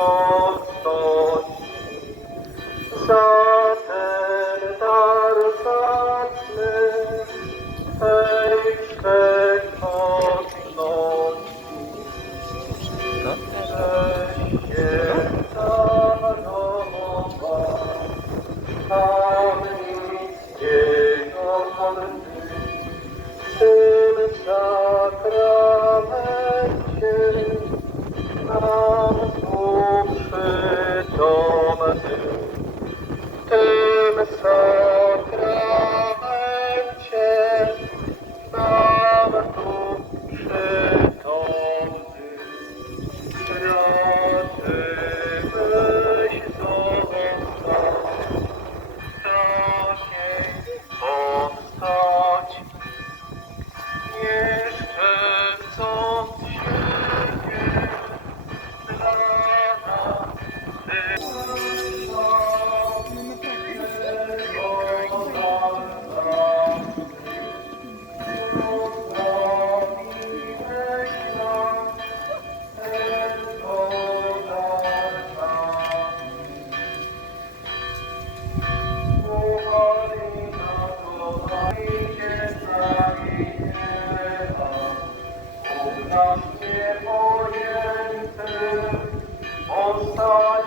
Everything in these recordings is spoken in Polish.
الله Ostatni przyszedł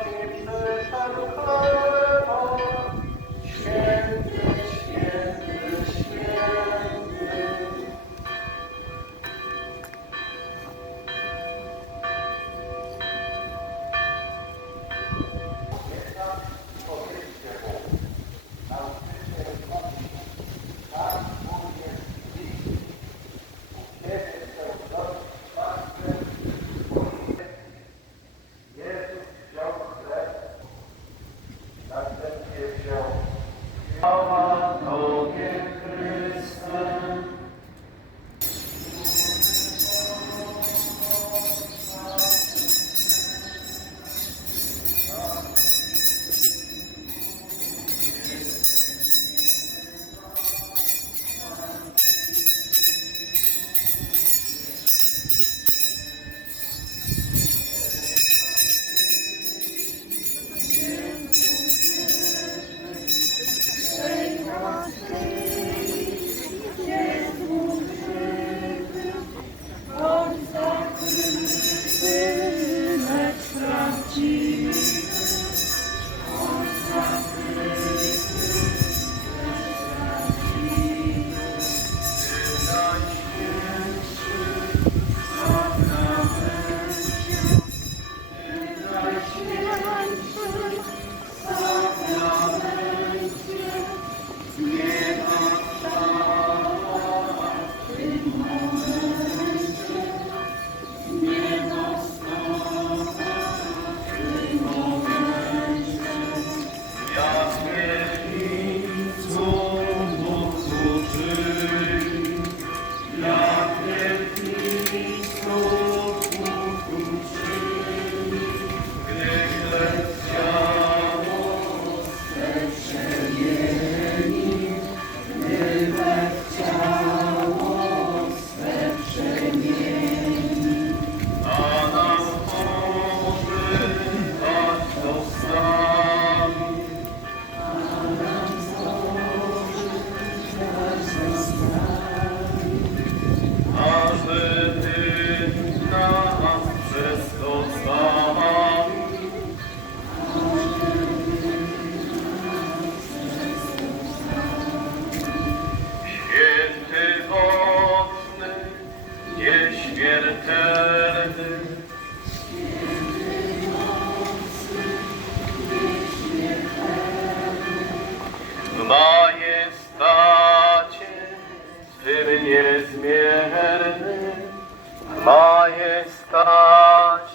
mnie stać.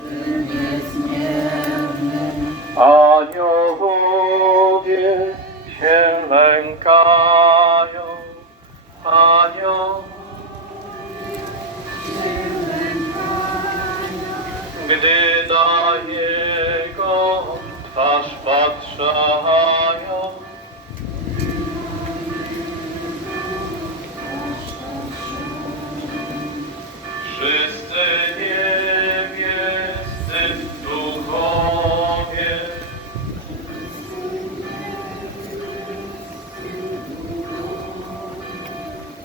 Syn niezmierny, aniołowie się lękają, aniołowie. Gdy na Jego twarz patrzają,